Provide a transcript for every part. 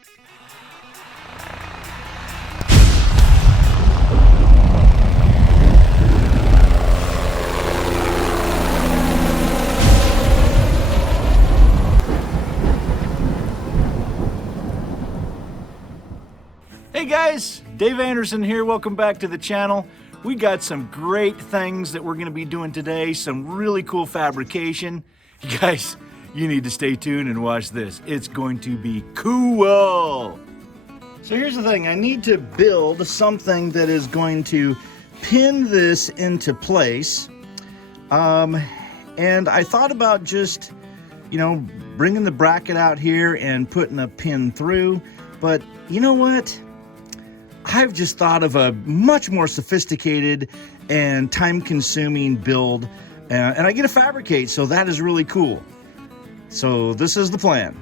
Hey guys, Dave Anderson here. Welcome back to the channel. We got some great things that we're going to be doing today, some really cool fabrication. You guys, you need to stay tuned and watch this. It's going to be cool. So here's the thing, I need to build something that is going to pin this into place. And I thought about just, bringing the bracket out here and putting a pin through, but you know what? I've just thought of a much more sophisticated and time-consuming build, and I get to fabricate, so that is really cool. So this is the plan.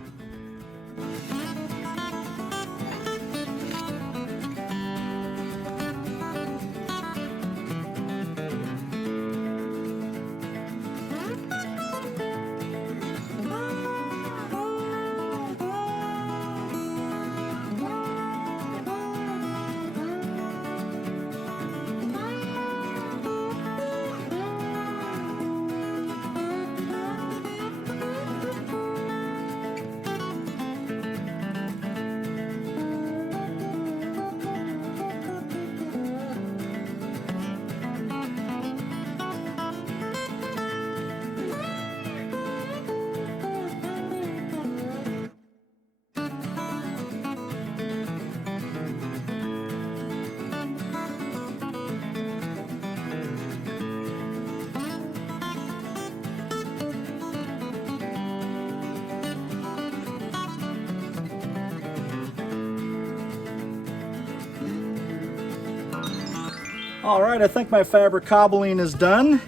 All right, I think my fabric cobbling is done.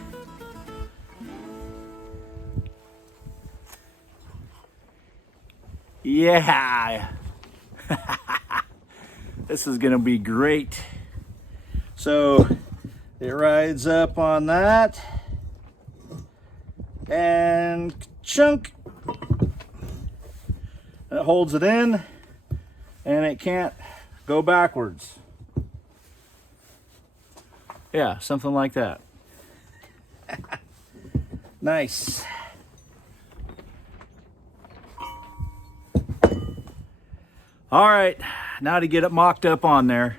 Yeah, this is gonna be great. So it rides up on that and chunk. It holds it in and it can't go backwards. Yeah, something like that. Nice. All right, now to get it mocked up on there.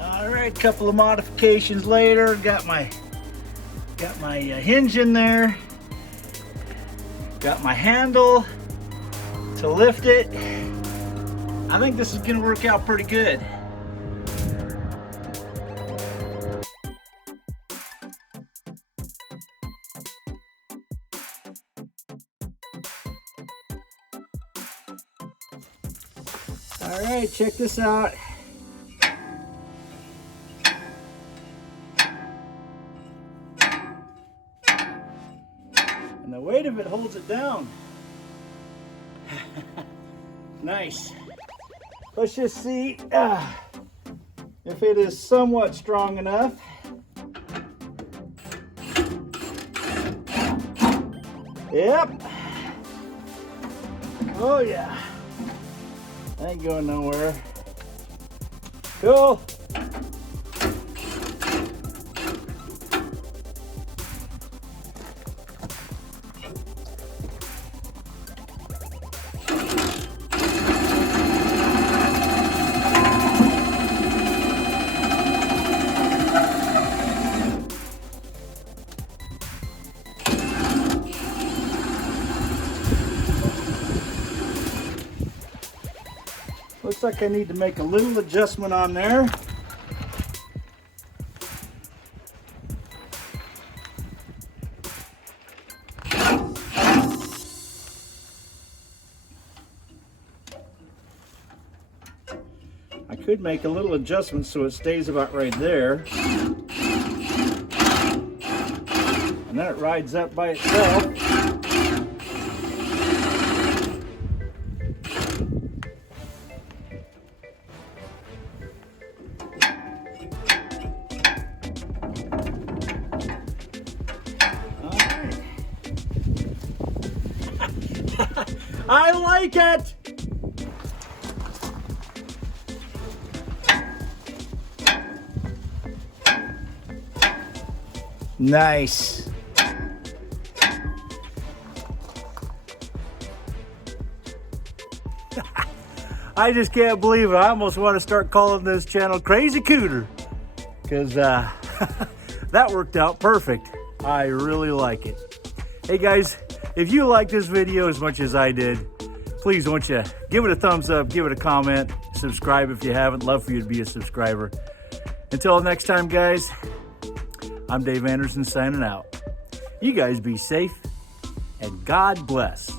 All right, couple of modifications later, got my hinge in there, got my handle to lift it. I think this is gonna work out pretty good. All right, check this out. And the weight of it holds it down. Nice. Let's just see if it is somewhat strong enough. Yep. Oh yeah. Ain't going nowhere. Cool. Looks like I need to make a little adjustment on there. I could make a little adjustment so it stays about right there. And then it rides up by itself. I like it! Nice. I just can't believe it. I almost want to start calling this channel Crazy Cooter, because that worked out perfect. I really like it. Hey guys, if you like this video as much as I did, please won't you give it a thumbs up, give it a comment, subscribe if you haven't. Love for you to be a subscriber. Until next time, guys, I'm Dave Anderson signing out. You guys be safe and God bless.